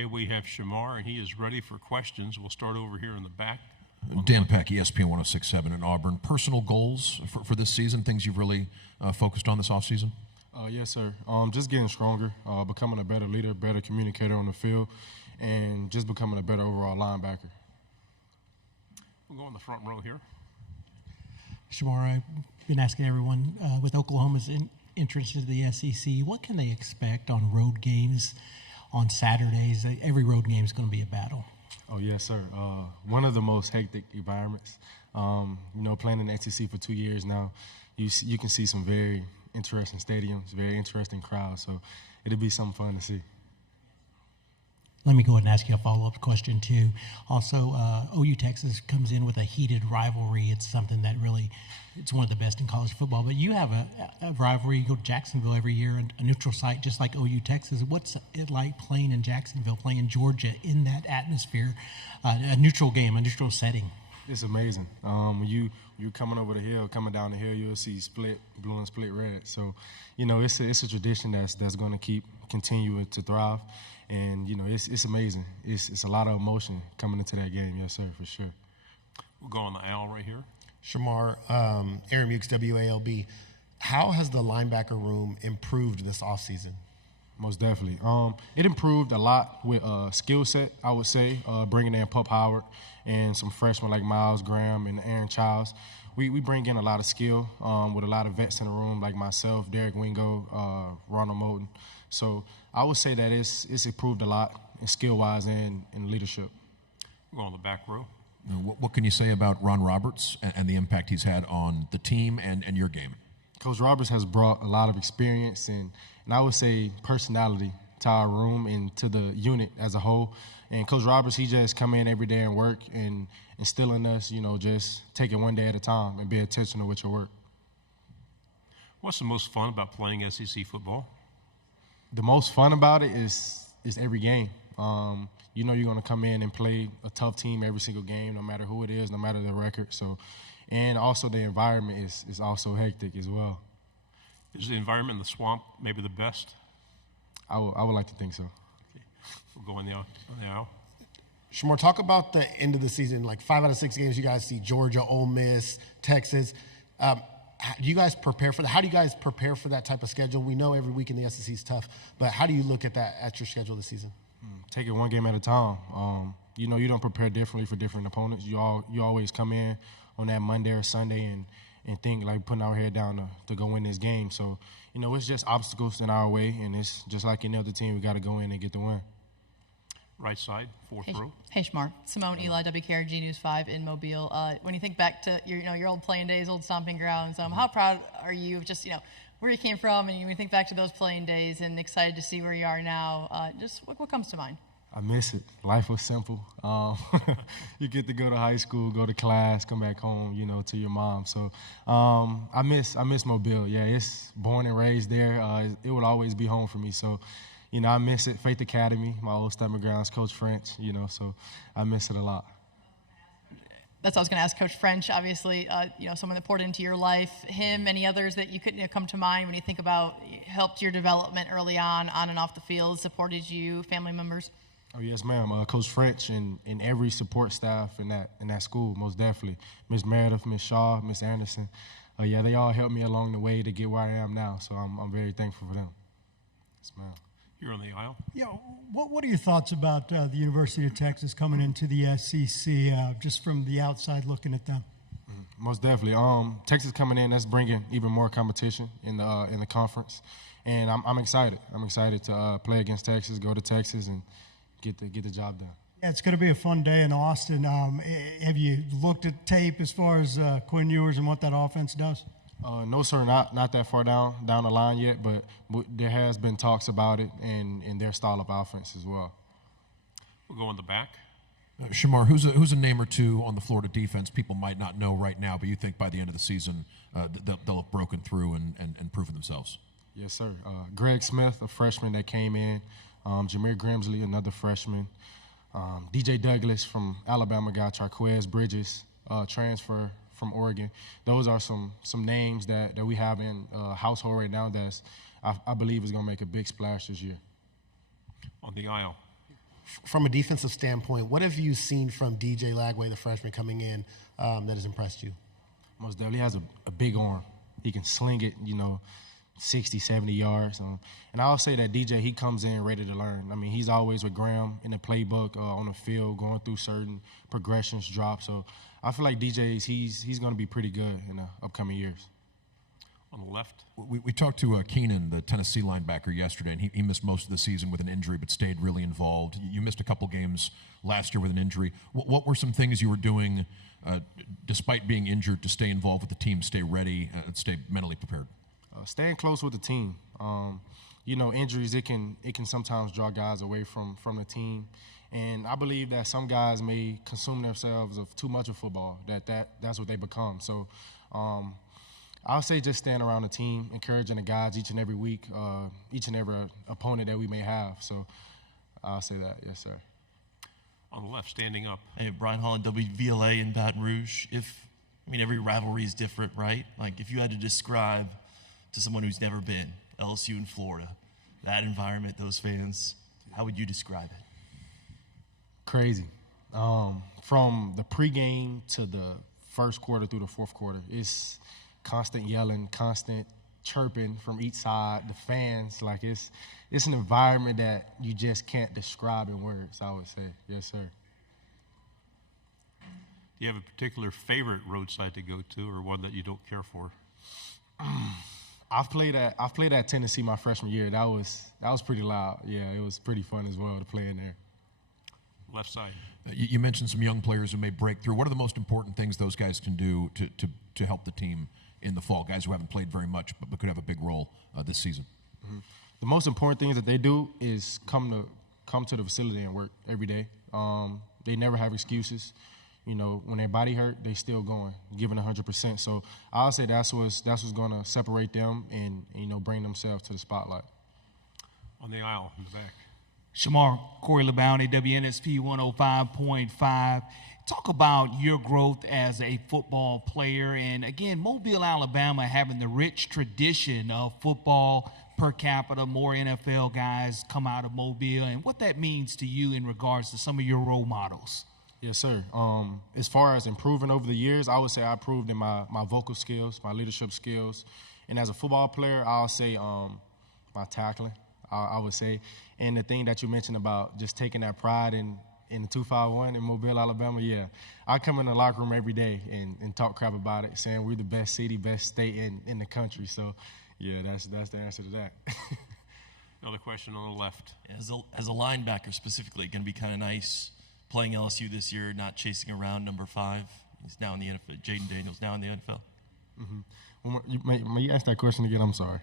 Okay, we have Shemar, and he is ready for questions. We'll start over here in the back. Dan Peck, ESPN 106.7 in Auburn. Personal goals for this season, things you've really focused on this offseason? Yes, sir. Just getting stronger, becoming a better leader, better communicator on the field, and just becoming a better overall linebacker. We'll go in the front row here. Shemar, I've been asking everyone with Oklahoma's entrance into the SEC, what can they expect on road games on Saturdays? Every road game is going to be a battle. Oh, yes, sir. One of the most hectic environments. Playing in the SEC for 2 years now, you can see some very interesting stadiums, very interesting crowds. So it'll be something fun to see. Let me go ahead and ask you a follow-up question, too. Also, OU Texas comes in with a heated rivalry. It's something that really, it's one of the best in college football. But you have a rivalry. You go to Jacksonville every year, a neutral site, just like OU Texas. What's it like playing in Jacksonville, playing in Georgia in that atmosphere, a neutral game, a neutral setting? It's amazing. You're coming over the hill, coming down the hill, you'll see split blue and split red. So, it's a tradition that's going to continue to thrive. And, it's amazing. It's a lot of emotion coming into that game, yes, sir, for sure. We'll go on the aisle right here. Shemar, Aaron Mukes, WALB. How has the linebacker room improved this offseason? Most definitely. It improved a lot with skill set, I would say, bringing in Pup Howard and some freshmen like Miles Graham and Aaron Childs. We bring in a lot of skill with a lot of vets in the room like myself, Derek Wingo, Ronald Moulton. So I would say that it's improved a lot skill-wise and in leadership. We'll go on the back row. What can you say about Ron Roberts and the impact he's had on the team and your game? Coach Roberts has brought a lot of experience and I would say personality to our room and to the unit as a whole. And Coach Roberts, he just come in every day and work and instill in us, just take it one day at a time and be intentional with your work. What's the most fun about playing SEC football? The most fun about it is every game. You're going to come in and play a tough team every single game, no matter who it is, no matter the record. So, and also the environment is also hectic as well. Is the environment in the swamp maybe the best? I would like to think so. Okay. We'll go on the aisle. Shemar, talk about the end of the season. Like 5 out of 6 games, you guys see Georgia, Ole Miss, Texas. Do you guys prepare for that? How do you guys prepare for that type of schedule? We know every week in the SEC is tough, but how do you look at that at your schedule this season? Take it one game at a time. You don't prepare differently for different opponents. You always come in on that Monday or Sunday and think like putting our head down to go win this game. So, it's just obstacles in our way, and it's just like any other team, we got to go in and get the win. Right side, fourth row. Hey, Shemar. Simone Eli, WKRG News 5 in Mobile. When you think back to your old playing days, old stomping grounds, how proud are you of just, where you came from, and when you think back to those playing days and excited to see where you are now, just what comes to mind? I miss it. Life was simple. You get to go to high school, go to class, come back home, to your mom. So I miss Mobile. Yeah, it's born and raised there. It will always be home for me. So, I miss it. Faith Academy, my old stomping grounds, Coach French, so I miss it a lot. That's what I was going to ask Coach French, obviously, someone that poured into your life. Him, any others that you couldn't come to mind when you think about helped your development early on and off the field, supported you, family members? Oh, yes, ma'am. Coach French and every support staff in that school, most definitely. Miss Meredith, Miss Shaw, Miss Anderson. They all helped me along the way to get where I am now, so I'm very thankful for them. Yes, ma'am. Here on the aisle. Yeah, what are your thoughts about the University of Texas coming into the SEC, just from the outside looking at them? Most definitely. Texas coming in, that's bringing even more competition in the conference, and I'm excited. I'm excited to play against Texas, go to Texas, and get the job done. Yeah, it's going to be a fun day in Austin. Have you looked at tape as far as Quinn Ewers and what that offense does? No, sir, not that far down the line yet, but there has been talks about it and their style of offense as well. We'll go in the back. Shemar, who's a name or two on the Florida defense people might not know right now, but you think by the end of the season they'll have broken through and proven themselves? Yes, sir. Greg Smith, a freshman that came in. Jameer Grimsley, another freshman. DJ Douglas from Alabama guy. Charquez Bridges, transfer from Oregon. Those are some names that we have in household right now that I believe is going to make a big splash this year. On the aisle. from a defensive standpoint, what have you seen from DJ Lagway, the freshman coming in, that has impressed you? Most definitely has a big arm. He can sling it, 60, 70 yards. And I'll say that DJ, he comes in ready to learn. I mean, he's always with Graham in the playbook, on the field, going through certain progressions, drops. So I feel like DJ's, he's going to be pretty good in the upcoming years. On the left. We talked to Keenan, the Tennessee linebacker, yesterday, and he missed most of the season with an injury but stayed really involved. You missed a couple games last year with an injury. What were some things you were doing despite being injured to stay involved with the team, stay ready, stay mentally prepared? Staying close with the team. Injuries, it can sometimes draw guys away from the team. And I believe that some guys may consume themselves of too much of football, that's what they become. So I'll say just staying around the team, encouraging the guys each and every week, each and every opponent that we may have. So I'll say that, yes, sir. On the left, standing up. Hey, Brian Holland, WVLA in Baton Rouge. Every rivalry is different, right? Like, if you had to describe to someone who's never been, LSU in Florida, that environment, those fans, how would you describe it? Crazy. From the pregame to the first quarter through the fourth quarter, it's constant yelling, constant chirping from each side, the fans. Like, it's an environment that you just can't describe in words, I would say. Yes, sir. Do you have a particular favorite roadside to go to, or one that you don't care for? I've played at Tennessee my freshman year. That was pretty loud. Yeah, it was pretty fun as well to play in there. Left side. You mentioned some young players who may break through. What are the most important things those guys can do to help the team in the fall? Guys who haven't played very much but could have a big role this season. Mm-hmm. The most important things that they do is come to the facility and work every day. They never have excuses. When their body hurt, they still going, giving 100%. So I'll say that's what's going to separate them and bring themselves to the spotlight. On the aisle in the back. Shemar, Corey LeBounty, WNSP 105.5. Talk about your growth as a football player. And again, Mobile, Alabama having the rich tradition of football per capita, more NFL guys come out of Mobile, and what that means to you in regards to some of your role models. Yes, sir. As far as improving over the years, I would say I improved in my vocal skills, my leadership skills. And as a football player, I'll say my tackling, I would say. And the thing that you mentioned about just taking that pride in the 251 in Mobile, Alabama, yeah. I come in the locker room every day and talk crap about it, saying we're the best city, best state in the country. So, yeah, that's the answer to that. Another question on the left. As a linebacker specifically, going to be kind of nice playing LSU this year, not chasing around number 5. He's now in the NFL. Jaden Daniels now in the NFL. Mm-hmm. May you ask that question again? I'm sorry.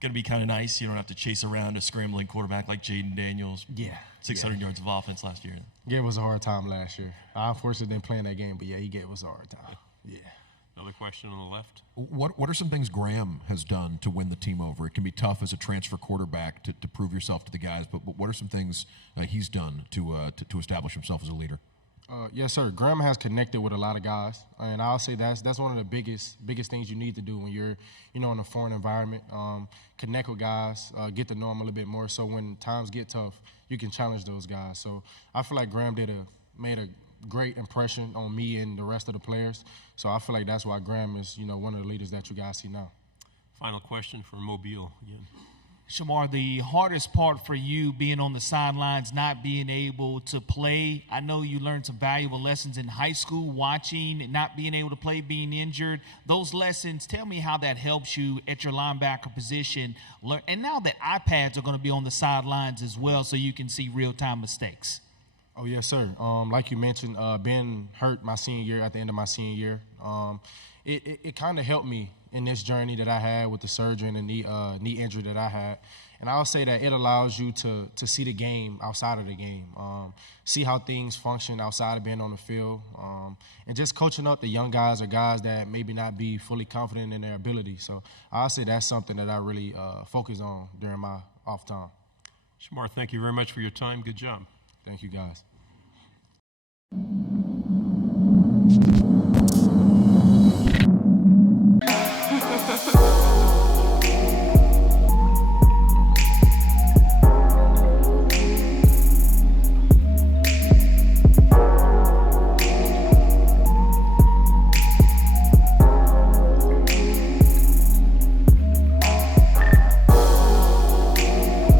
Going to be kind of nice. You don't have to chase around a scrambling quarterback like Jaden Daniels. Yeah. 600 yards of offense last year. Gave us a hard time last year. I unfortunately didn't play in that game, but yeah, he gave us a hard time. Yeah. Another question on the left. What are some things Graham has done to win the team over? It can be tough as a transfer quarterback to prove yourself to the guys, but what are some things he's done to establish himself as a leader? Yes, sir. Graham has connected with a lot of guys, and I'll say that's one of the biggest things you need to do when you're, in a foreign environment. Connect with guys, get to know them a little bit more, so when times get tough, you can challenge those guys. So I feel like Graham made a great impression on me and the rest of the players. So I feel like that's why Graham is, one of the leaders that you guys see now. Final question for Mobile again. Shamar, the hardest part for you being on the sidelines, not being able to play. I know you learned some valuable lessons in high school, watching, not being able to play, being injured. Those lessons, tell me how that helps you at your linebacker position. And now that iPads are going to be on the sidelines as well, so you can see real-time mistakes. Oh, yes, sir. Like you mentioned, being hurt my senior year, at the end of my senior year, it kind of helped me in this journey that I had with the surgery and the knee injury that I had. And I'll say that it allows you to see the game outside of the game, see how things function outside of being on the field, and just coaching up the young guys or guys that maybe not be fully confident in their ability. So I'll say that's something that I really focus on during my off time. Shemar, thank you very much for your time. Good job. Thank you, guys.